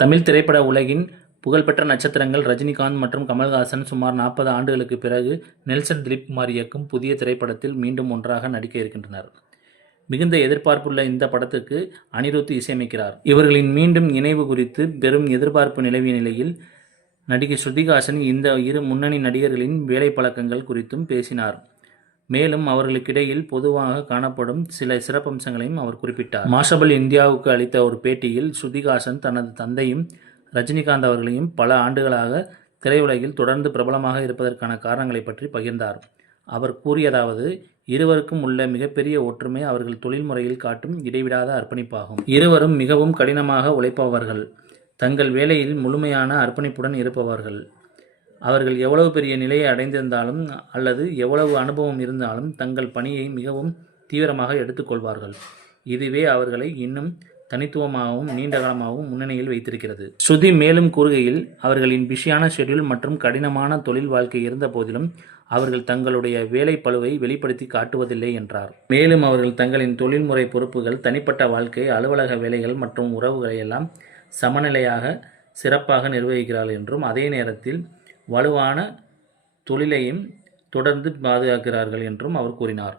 தமிழ் திரைப்பட உலகின் புகழ்பெற்ற நட்சத்திரங்கள் ரஜினிகாந்த் மற்றும் கமல்ஹாசன் சுமார் 40 ஆண்டுகளுக்கு பிறகு நெல்சன் திலீப்குமார் இயக்கும் புதிய திரைப்படத்தில் மீண்டும் ஒன்றாக நடிக்க இருக்கின்றனர். மிகுந்த எதிர்பார்ப்புள்ள இந்த படத்துக்கு அனிருத் இசையமைக்கிறார். இவர்களின் மீண்டும் இணைவு குறித்து பெரும் எதிர்பார்ப்பு நிலவிய நிலையில் நடிகை ஸ்ருதிஹாசன் இந்த இரு முன்னணி நடிகர்களின் வேலை பழக்கங்கள் குறித்தும் பேசினார். மேலும் அவர்களுக்கிடையில் பொதுவாக காணப்படும் சில சிறப்பம்சங்களையும் அவர் குறிப்பிட்டார். மாஷபிள் இந்தியாவுக்கு அளித்த ஒரு பேட்டியில் ஸ்ருதிஹாசன் தனது தந்தையும் ரஜினிகாந்த் அவர்களையும் பல ஆண்டுகளாக திரையுலகில் தொடர்ந்து பிரபலமாக இருப்பதற்கான காரணங்களை பற்றி பகிர்ந்தார். அவர் கூறியதாவது, இருவருக்கும் உள்ள மிகப்பெரிய ஒற்றுமை அவர்கள் தொழில் முறையில் காட்டும் இடைவிடாத அர்ப்பணிப்பாகும். இருவரும் மிகவும் கடினமாக உழைப்பவர்கள், தங்கள் வேலையில் முழுமையான அர்ப்பணிப்புடன் இருப்பவர்கள். அவர்கள் எவ்வளவு பெரிய நிலையை அடைந்திருந்தாலும் அல்லது எவ்வளவு அனுபவம் இருந்தாலும் தங்கள் பணியை மிகவும் தீவிரமாக எடுத்துக்கொள்வார்கள். இதுவே அவர்களை இன்னும் தனித்துவமாகவும் நீண்ட காலமாகவும் முன்னணியில் வைத்திருக்கிறது. ஸ்ருதி மேலும் கூறுகையில், அவர்களின் பிஸியான ஷெட்யூல் மற்றும் கடினமான தொழில் வாழ்க்கை இருந்த போதிலும் அவர்கள் தங்களுடைய வேலை பளுவை வெளிப்படுத்தி காட்டுவதில்லை என்றார். மேலும் அவர்கள் தங்களின் தொழில்முறை பொறுப்புகள், தனிப்பட்ட வாழ்க்கை, அலுவலக வேலைகள் மற்றும் உறவுகளை எல்லாம் சமநிலையாக சிறப்பாக நிர்வகிக்கிறார்கள் என்றும் அதே நேரத்தில் வலுவான தொழிலையும் தொடர்ந்து பாதுகாக்கிறார்கள் என்றும் அவர் கூறினார்.